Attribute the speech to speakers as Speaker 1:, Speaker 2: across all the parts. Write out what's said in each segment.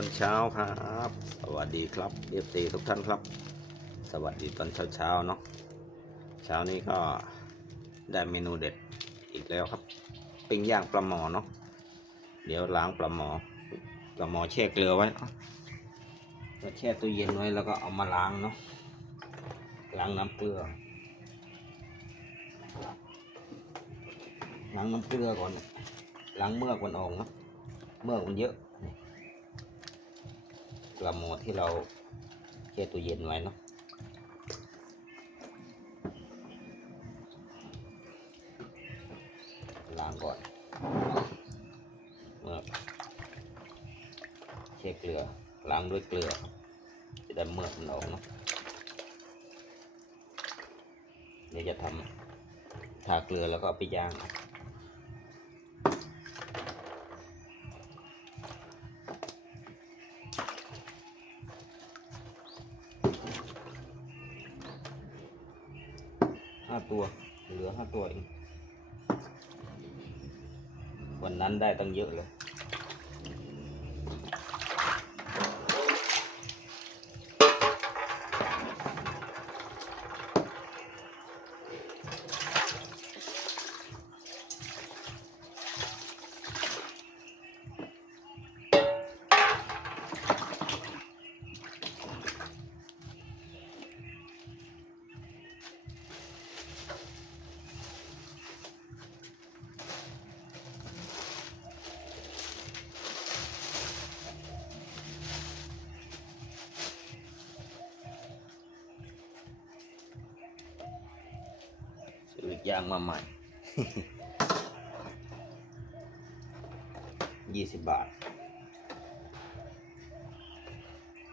Speaker 1: ตอนเช้าครับ สวัสดีครับเอฟซีทุกท่านครับ สวัสดีตอนเช้าเช้าๆเนาะเช้านี้ก็ได้เมนูเด็ดอีกแล้วครับปิ้งย่างปลาหมอเนาะเดี๋ยวล้างปลาหมอปลาหมอแช่เกลือไว้เนาะก็แช่ตู้เย็นไว้แล้วก็เอามาล้างเนาะล้างน้ำเกลือล้างน้ำเกลือก่อนล้างเมือกมันออกเนาะเมือกมันเยอะ นี่ปลาหมที่เราแช่ตู้เย็นไว้เนาะล้างก่อนเมือกเกลือล้างด้วยเกลือจะได้เมือกมันออกเนาะเดี๋ยวจะทำทาเกลือแล้วก็ไปย่างห้า เหลือห้าตัวเองวันนั้นได้ตั้งเยอะเลย ยางมาใหม่ ยี่สิบบาท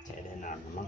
Speaker 1: ใช้ได้นานมั้ง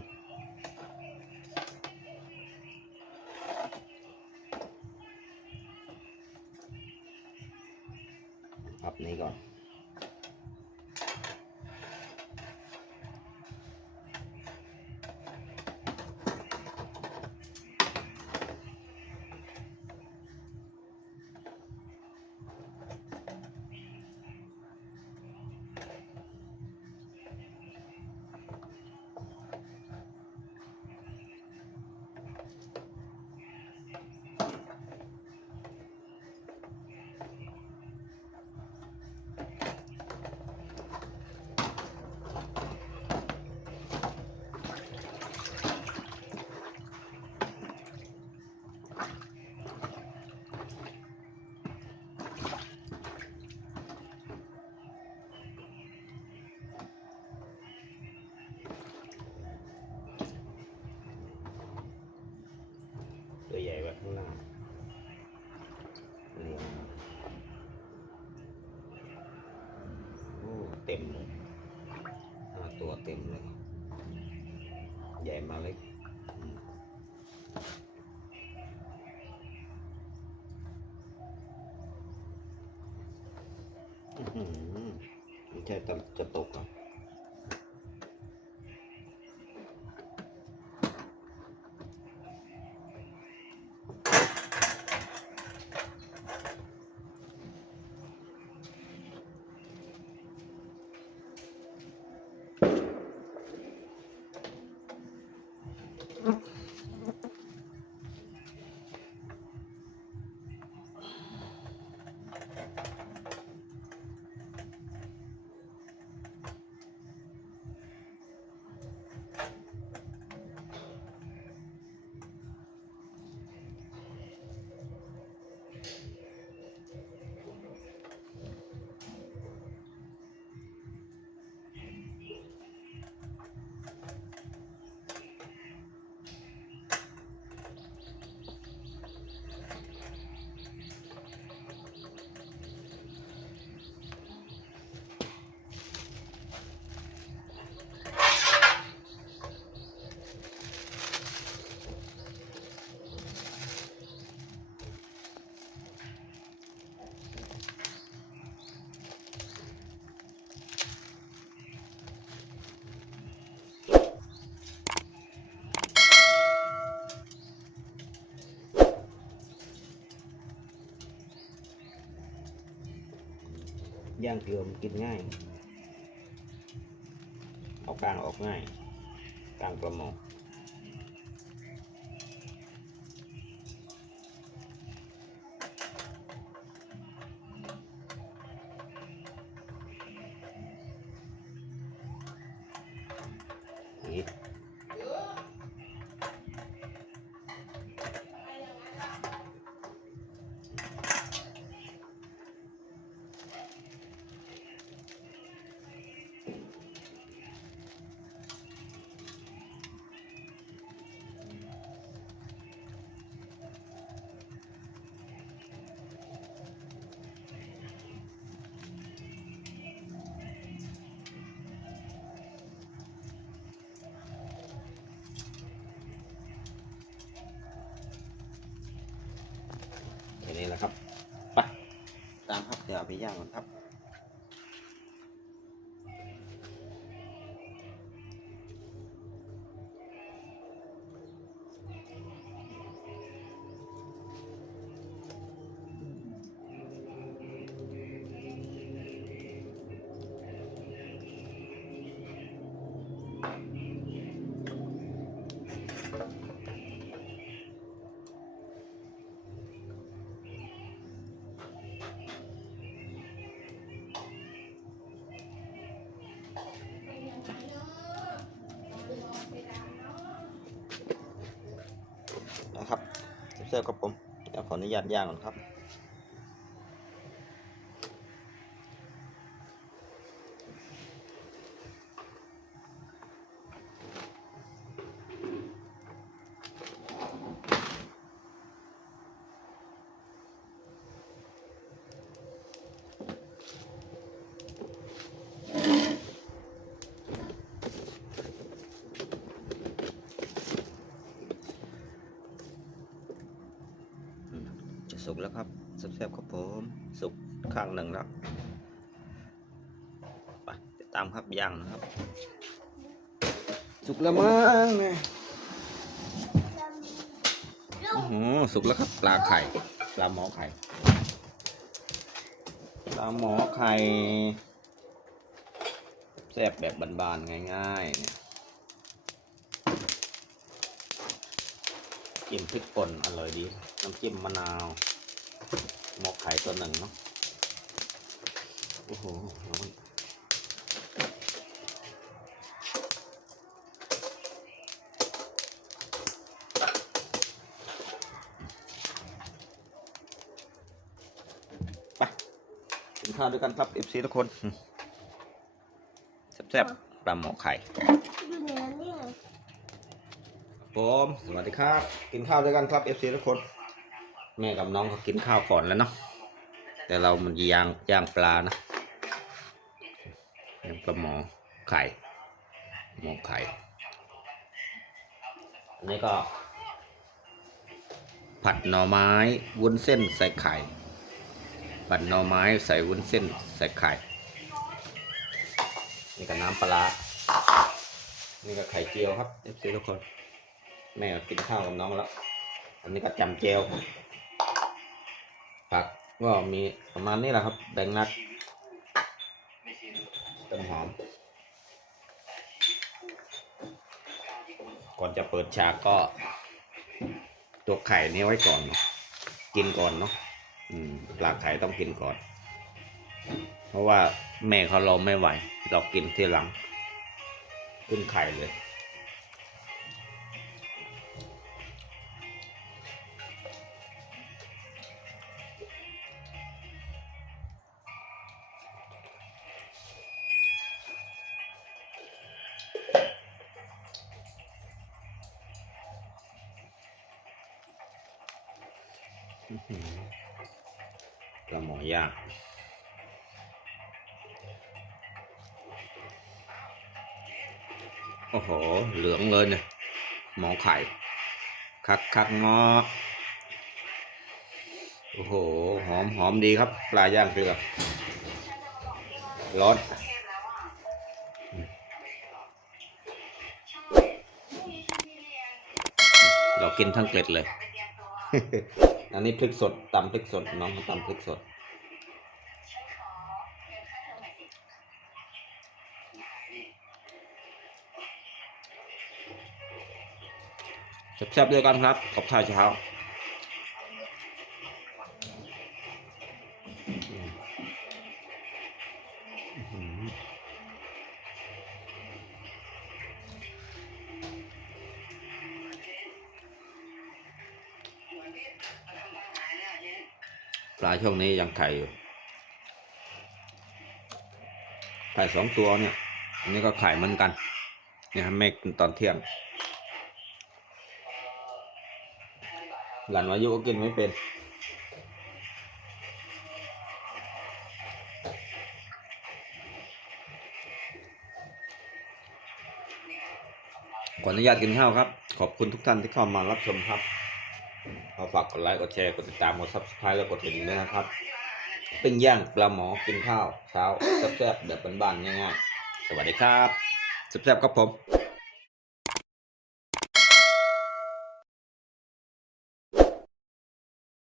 Speaker 1: ไม่ใช่จะจะตกอะ ย่างเกลือมันกินง่ายกลางออกง่ายกลางประหมอนี่ นี้แหละครับไปตามครับเดี๋ยวเอาไปย่างก่อนครับนะครับ เสื้อกับผมเดี๋ยวขออนุญาตย่างก่อนครับ สุกแล้วครับแซ่บครับผมสุกข้างหนึ่งแล้วไปติดตามครับย่างนะครับ สุกแล้วมั้งเนี่ยโอ้โหสุกแล้วครับปลาไข่ปลาหมอไข่ปลาหมอไข่แซ่บแบบบานๆง่ายๆเนี่ยจิ้มพริกป่นอร่อยดี น้ำจิ้มมะนาว หมกไข่ตัวหนึ่งเนาะโอ้โหร้อนไปกินข้าวด้วยกันครับ FC ทุกคนแซ่บๆปลาหมอไข่
Speaker 2: อยู่ในนั้นนี่ไง
Speaker 1: ผมสวัสดีครับ กินข้าวด้วยกันครับ FC ทุกคน แม่กับน้องเขากินข้าวก่อนแล้วเนาะแต่เรามันย่างย่างปลานะย่างปลาหมอไข่หมอไข่อันนี้ก็ ผัดหน่อไม้วุ้นเส้นใส่ไข่ ผัดหน่อไม้ใส่วุ้นเส้นใส่ไข่นี่ก็น้ำปลาร้านี่ก็ไข่เจียวครับ FC ทุกคน แม่ก็กินข้าวกับน้องแล้ว อันนี้ก็จำเจลผั ก็มีประมาณนี้แหละครับแดงนัดต้นหอม ก่อนจะเปิดฉากก็ ตัวไข่นี้ไว้ก่อน กินก่อนเนาะอืมปลาไข่ต้องกินก่อน เพราะว่าแม่เขาเราไม่ไหว เรากินทีหลัง ขึ้นไข่เลย อื้อหือกระหมอย่างโอ้โห เหลืองเลยเนี่ย หมอไข่ คักคักงอโอ้โห หอมหอมดีครับ ปลาย่างเกลือร้อนเรากินทั้งเกล็ดเลย อันนี้พริกสดตำพริกสดน้องตำพริกสด แซ่บๆด้วยกันครับกับข้าวเช้า ช่วงนี้ยังไข่อยู่ ไข่สองตัวเนี่ย อันนี้ก็ไข่เหมือนกัน เนี่ยครับเมฆตอนเที่ยง หลานวายุก็กินไม่เป็นขออนุญาตกินข้าวครับ ขอบคุณทุกท่านที่เข้ามารับชมครับ ขอฝากกดไลค์ กดแชร์ กดติดตาม กดซับสไครต์แล้วกดกระดิ่งด้วยนะครับ เป็นย่างปลาหมอ กินข้าว เช้าแซ่บๆแบบบ้านๆง่ายๆ สวัสดีครับแซ่บๆครับผม